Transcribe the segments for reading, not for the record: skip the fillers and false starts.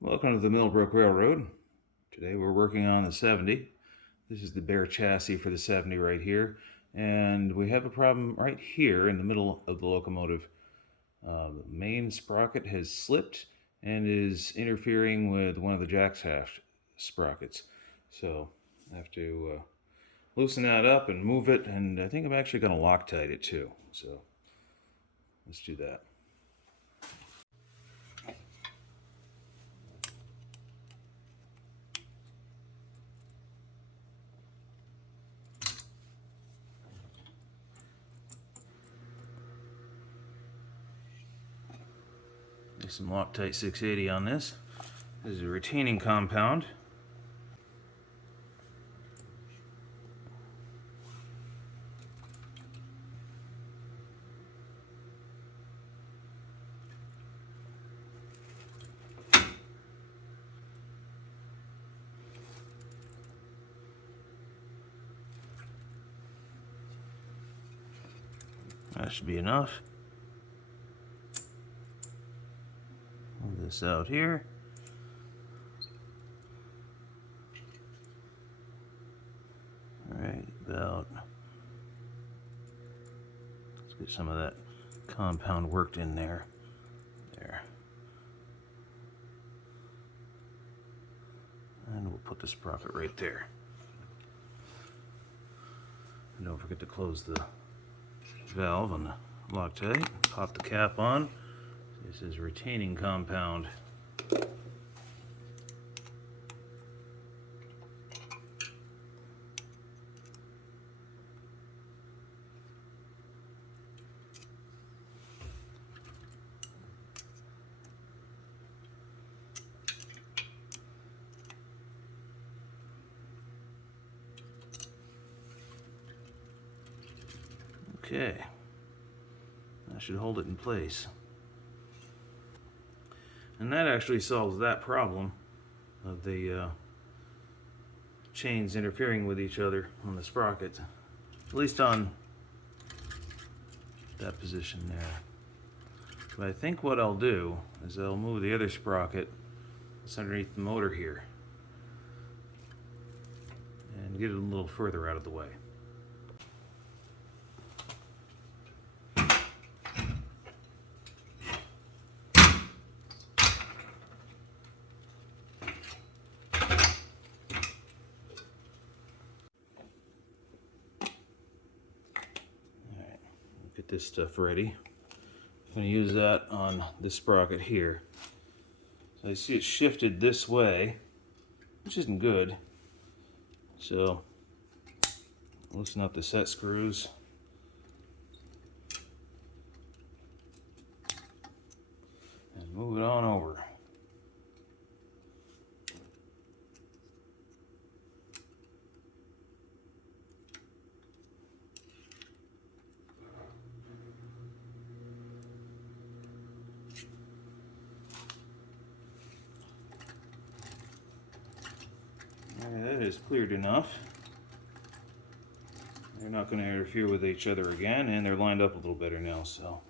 Welcome to the Millbrook Railroad. Today we're working on the 70. This is the bare chassis for the 70 right here. And we have a problem right here in the middle of the locomotive. The main sprocket has slipped and is interfering with one of the jackshaft sprockets. So I have to loosen that up and move it, and I think I'm actually going to Loctite it too. So let's do that. Some Loctite 680 on this. This is a retaining compound. That should be enough. Move this out here. Alright, let's get some of that compound worked in there. There. And we'll put the sprocket right there. And don't forget to close the valve on the Loctite. Pop the cap on. This is retaining compound. Okay, that should hold it in place. And that actually solves that problem of the chains interfering with each other on the sprockets, at least on that position there. But I think what I'll do is I'll move the other sprocket that's underneath the motor here and get it a little further out of the way. Get this stuff ready. I'm going to use that on this sprocket here. So I see it shifted this way, which isn't good. So loosen up the set screws. And move it on over. That is cleared enough. They're not going to interfere with each other again, and they're lined up a little better now, so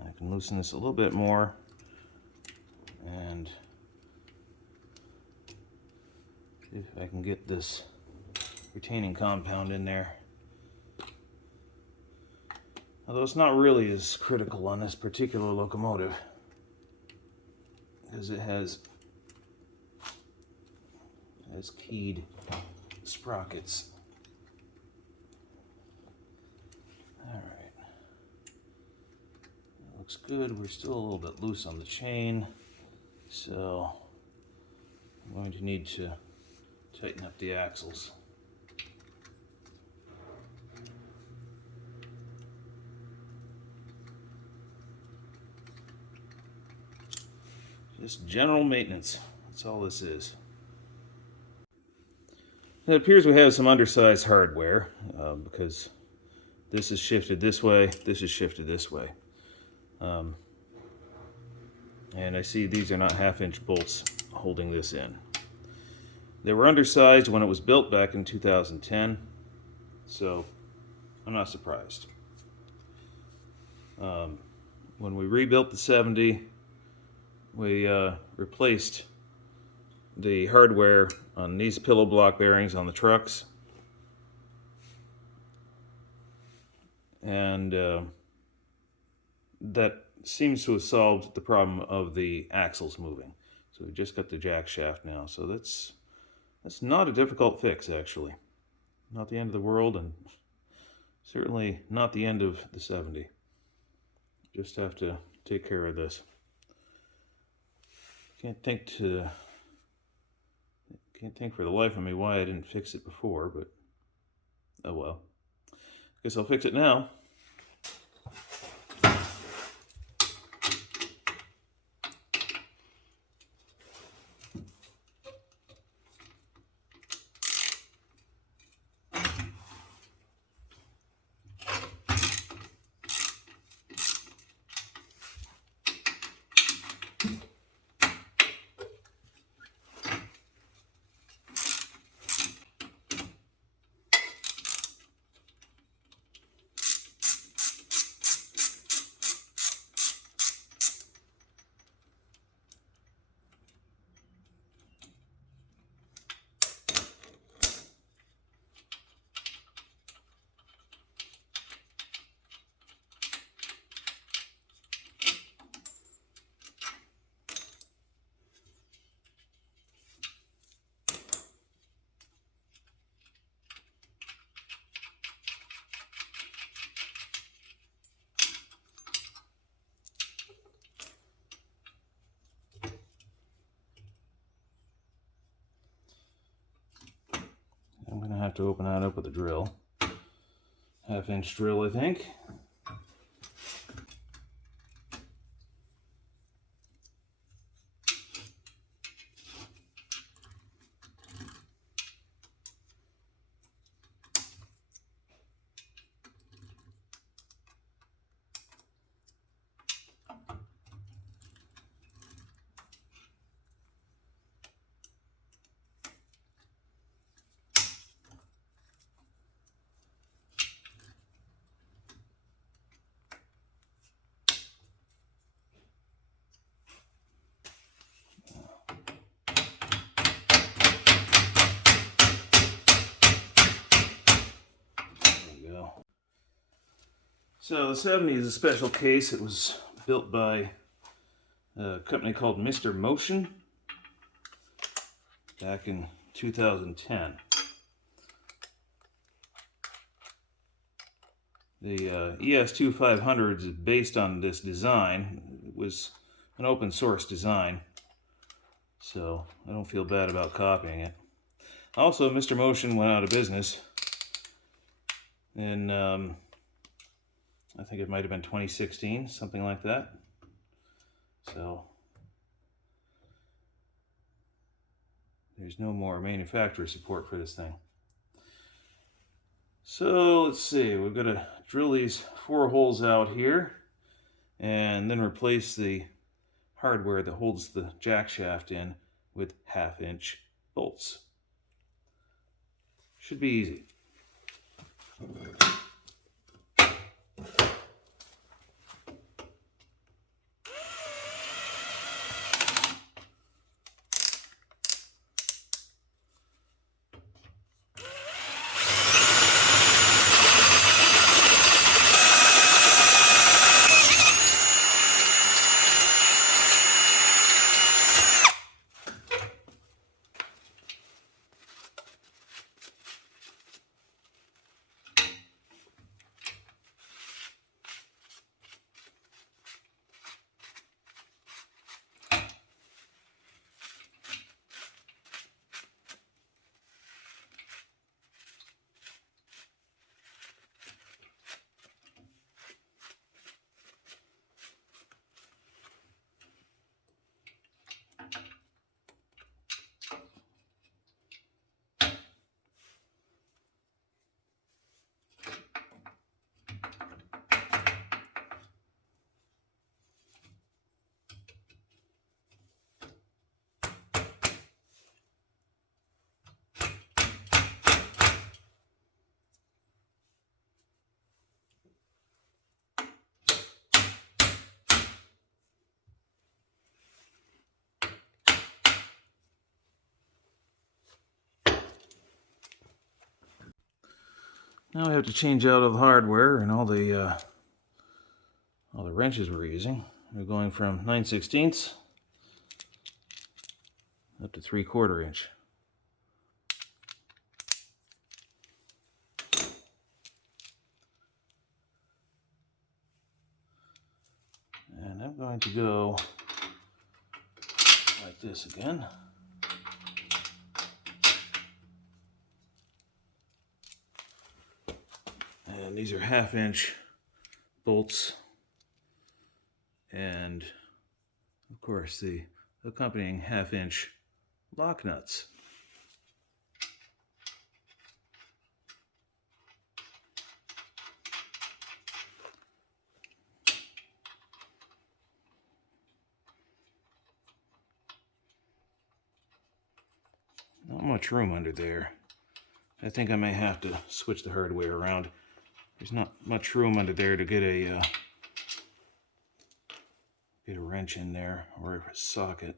I can loosen this a little bit more and see if I can get this retaining compound in there. Although it's not really as critical on this particular locomotive, because it has keyed sprockets. Alright. That looks good. We're still a little bit loose on the chain, so I'm going to need to tighten up the axles. Just general maintenance. That's all this is. It appears we have some undersized hardware because this is shifted this way, this is shifted this way. And I see these are not 1/2-inch bolts holding this in. They were undersized when it was built back in 2010, so I'm not surprised. When we rebuilt the 70, we replaced the hardware on these pillow block bearings on the trucks, and that seems to have solved the problem of the axles moving. So we just got the jack shaft now. So that's not a difficult fix, actually. Not the end of the world, and certainly not the end of the 70. Just have to take care of this. Can't think for the life of me why I didn't fix it before, but oh well. Guess I'll fix it now. I'm going to have to open that up with a drill. 1/2-inch drill, I think. So the 70 is a special case. It was built by a company called Mr. Motion back in 2010. The ES2500 is based on this design. It was an open source design, so I don't feel bad about copying it. Also, Mr. Motion went out of business in I think it might have been 2016, something like that. So there's no more manufacturer support for this thing. So let's see, we're going to drill these 4 holes out here and then replace the hardware that holds the jack shaft in with 1/2-inch bolts. Should be easy. Now we have to change out all the hardware and all the wrenches we're using. We're going from 9/16 up to 3/4 inch. And I'm going to go like this again. And these are 1/2 inch bolts, and of course the accompanying 1/2 inch lock nuts. Not much room under there. I think I may have to switch the hardware around. There's not much room under there to get a wrench in there or a socket.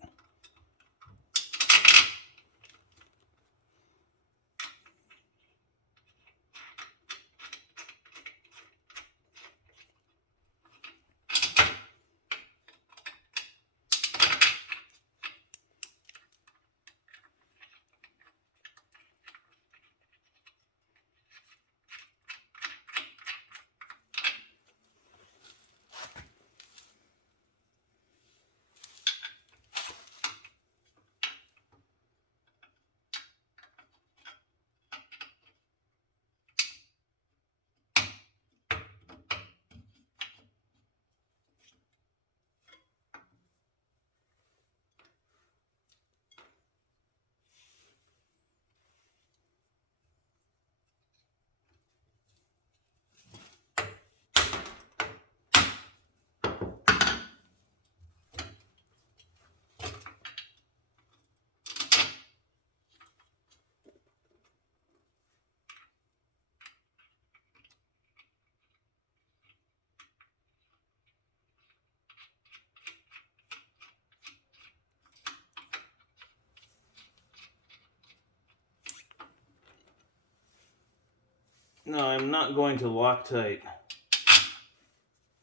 No, I'm not going to Loctite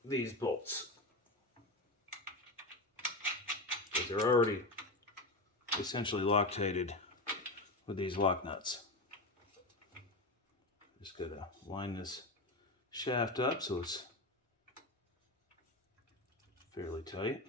these bolts, because they're already essentially Loctited with these lock nuts. Just gotta line this shaft up so it's fairly tight.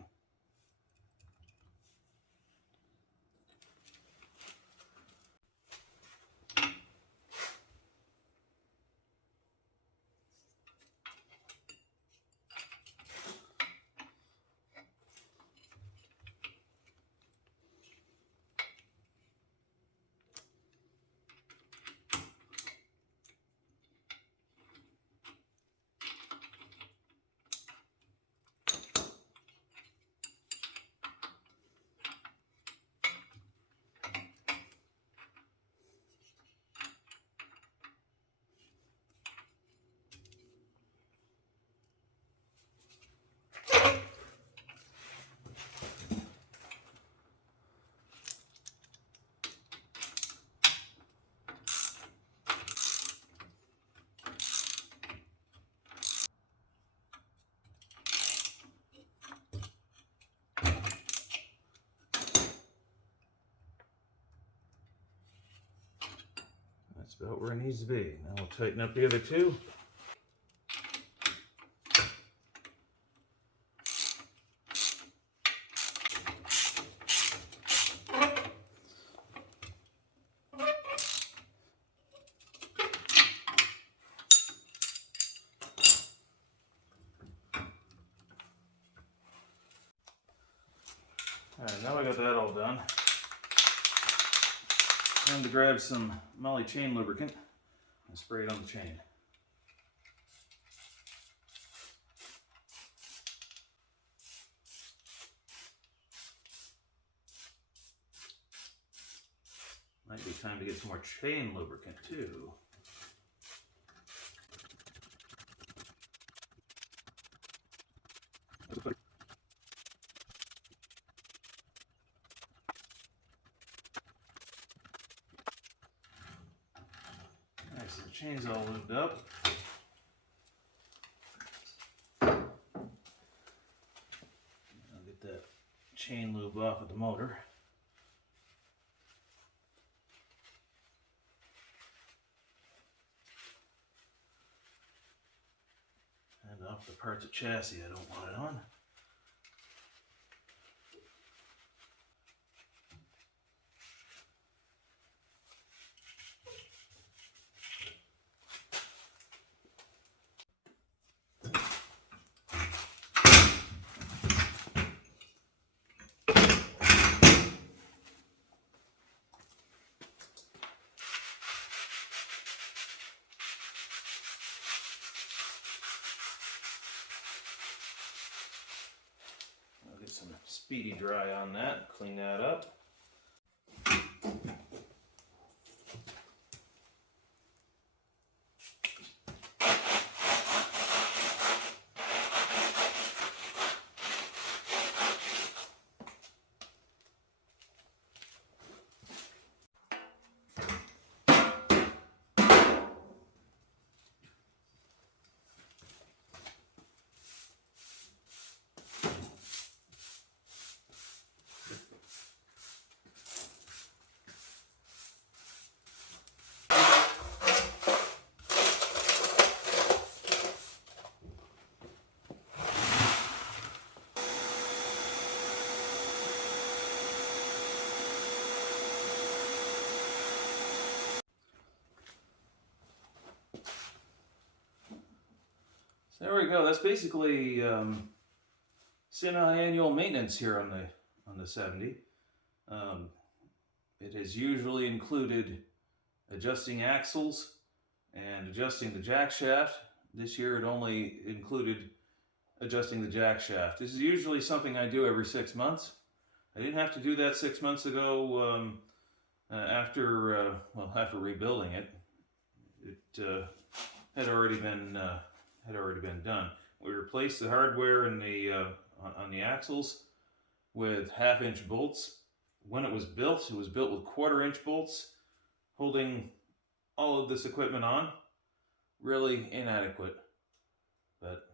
That's about where it needs to be. Now we'll tighten up the other two. Alright, now I got that all done. Time to grab some MLBK chain lubricant and spray it on the chain. Might be time to get some more chain lubricant too. Nice and chain's all lubed up. I'll get that chain lube off of the motor. And off the parts of chassis I don't want it on. Get some speedy dry on that, clean that up. So there we go. That's basically semi-annual maintenance here on the 70. It has usually included adjusting axles and adjusting the jack shaft. This year it only included adjusting the jack shaft. This is usually something I do every 6 months. I didn't have to do that 6 months ago after rebuilding it. It had already been done. We replaced the hardware in the on the axles with 1/2-inch bolts. When it was built with 1/4-inch bolts, holding all of this equipment on. Really inadequate, but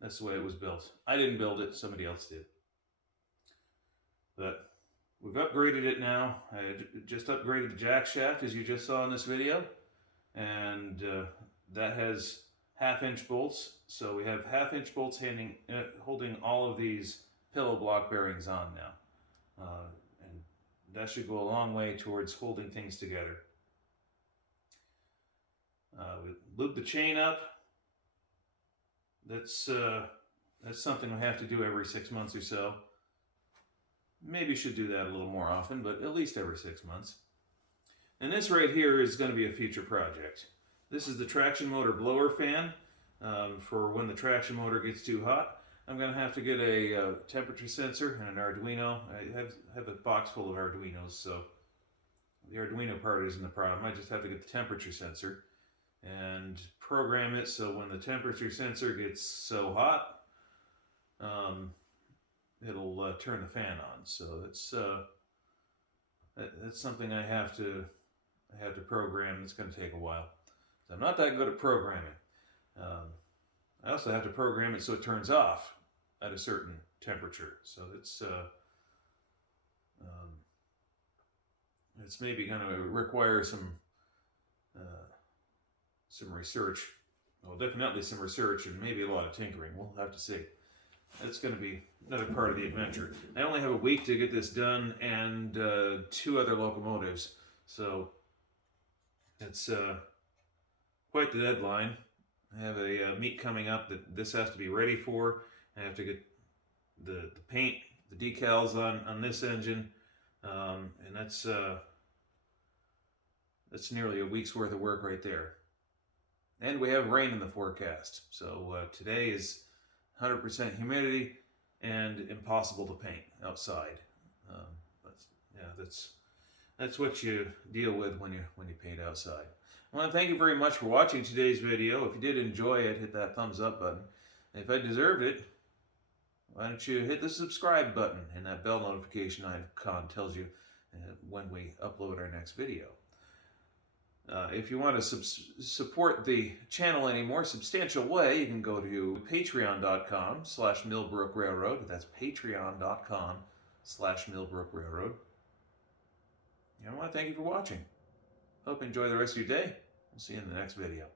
that's the way it was built. I didn't build it, somebody else did. But we've upgraded it now. I just upgraded the jack shaft, as you just saw in this video, and that has 1/2-inch bolts. So we have 1/2-inch bolts holding all of these pillow block bearings on now. And that should go a long way towards holding things together. We lube the chain up. That's something we have to do every 6 months or so. Maybe should do that a little more often, but at least every 6 months. And this right here is going to be a future project. This is the traction motor blower fan for when the traction motor gets too hot. I'm going to have to get a temperature sensor and an Arduino. I have a box full of Arduinos, so the Arduino part isn't the problem. I just have to get the temperature sensor and program it so when the temperature sensor gets so hot, it'll turn the fan on. So that's something I have to program. It's going to take a while. So I'm not that good at programming. I also have to program it so it turns off at a certain temperature. So it's maybe going to require some research. Well, definitely some research and maybe a lot of tinkering. We'll have to see. That's going to be another part of the adventure. I only have a week to get this done and 2 other locomotives. So it's quite the deadline. I have a meet coming up that this has to be ready for. I have to get the paint, the decals on this engine, and that's nearly a week's worth of work right there. And we have rain in the forecast, so today is 100% humidity and impossible to paint outside. But yeah, that's what you deal with when you paint outside. I want to thank you very much for watching today's video. If you did enjoy it, hit that thumbs up button. And if I deserved it, why don't you hit the subscribe button, and that bell notification icon tells you when we upload our next video. If you want to support the channel in a more substantial way, you can go to patreon.com/Millbrook Railroad. That's patreon.com/Millbrook Railroad. And I want to thank you for watching. Hope you enjoy the rest of your day. We'll see you in the next video.